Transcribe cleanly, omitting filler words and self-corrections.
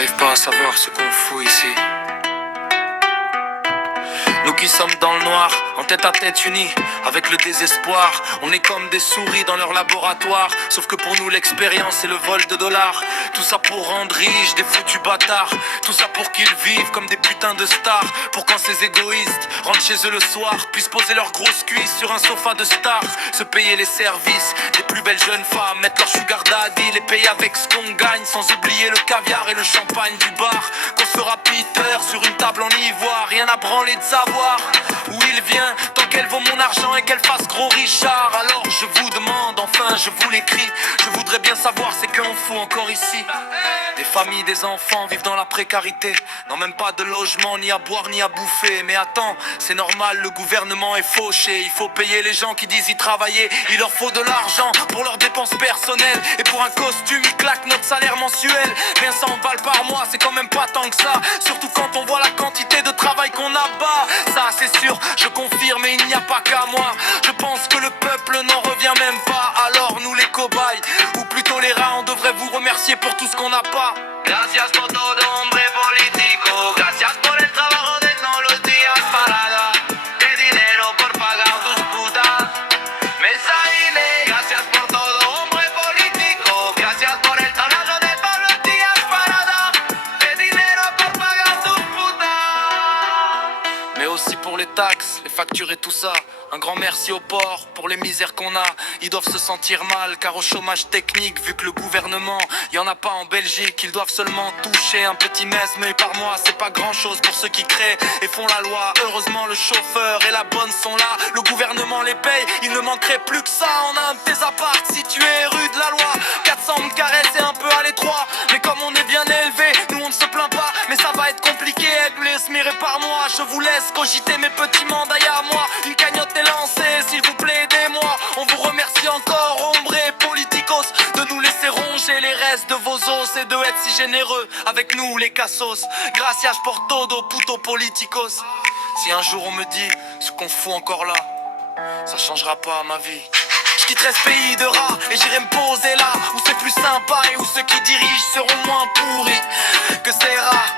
J'arrive pas à savoir ce qu'on fout ici. Nous qui sommes dans le noir, en tête à tête unis, avec le désespoir. On est comme des souris dans leur laboratoire. Sauf que pour nous l'expérience c'est le vol de dollars. Tout ça pour rendre riches des foutus bâtards. Tout ça pour qu'ils vivent comme des putains de stars. Pour quand ces égoïstes rentrent chez eux le soir, puissent poser leurs grosses cuisses sur un sofa de stars. Se payer les services des plus belles jeunes femmes, mettre leur sugar daddy, les payer avec ce qu'on gagne, sans oublier le caviar et le champagne du bar. Qu'on sera Peter sur une table en ivoire. Rien à branler de savoir où il vient, tant qu'elle vaut mon argent et qu'elle fasse gros Richard. Alors je vous demande, enfin je vous l'écris, je voudrais bien savoir c'est qu'on fout encore ici. Des familles, des enfants vivent dans la précarité, n'ont même pas de logement, ni à boire, ni à bouffer. Mais attends, c'est normal, le gouvernement est fauché. Il faut payer les gens qui disent y travailler. Il leur faut de l'argent pour leurs dépenses personnelles. Et pour un costume, ils claquent notre salaire mensuel. Bien 100 balles par mois, c'est quand même pas tant que ça. Surtout quand on voit la quantité de travail qu'on abat. Ça c'est sûr, je confirme et il n'y a pas qu'à moi. Je pense que le peuple n'en revient même pas. Alors nous les cobayes, ou plutôt les rats, on devrait vous remercier pour tout ce qu'on n'a pas. Gracias por todo, hombre político. Gracias por el trabajo de todos los días parada. De dinero por pagar tus putas. Mesaile, gracias por todo, hombre político. Gracias por el trabajo de todos los días parada. De dinero por pagar tus putas. Mais aussi pour les taxes, les factures et tout ça. Un grand merci au port pour les misères qu'on a. Ils doivent se sentir mal car au chômage technique, vu que le gouvernement, y en a pas en Belgique. Ils doivent seulement toucher un petit mais par mois. C'est pas grand chose pour ceux qui créent et font la loi. Heureusement le chauffeur et la bonne sont là. Le gouvernement les paye, il ne manquerait plus que ça. On a un de tes apparts situé rue de la Loi. 400 me caresse et un peu à l'étroit. Mais comme on est bien élevé, nous on ne se plaint pas. Mais ça va être compliqué, elle me laisse mirer par mois. Je vous laisse cogiter mes petits mandats à moi. Une cagnotte est lancée, s'il vous plaît aidez-moi. On vous remercie encore, hombre politicos, de nous laisser ronger les restes de vos os et de être si généreux avec nous les cassos. Gracias por todo, puto politicos. Si un jour on me dit ce qu'on fout encore là, ça changera pas ma vie. Je quitterai ce pays de rats et j'irai me poser là où c'est plus sympa et où ceux qui dirigent seront moins pourris que ces rats.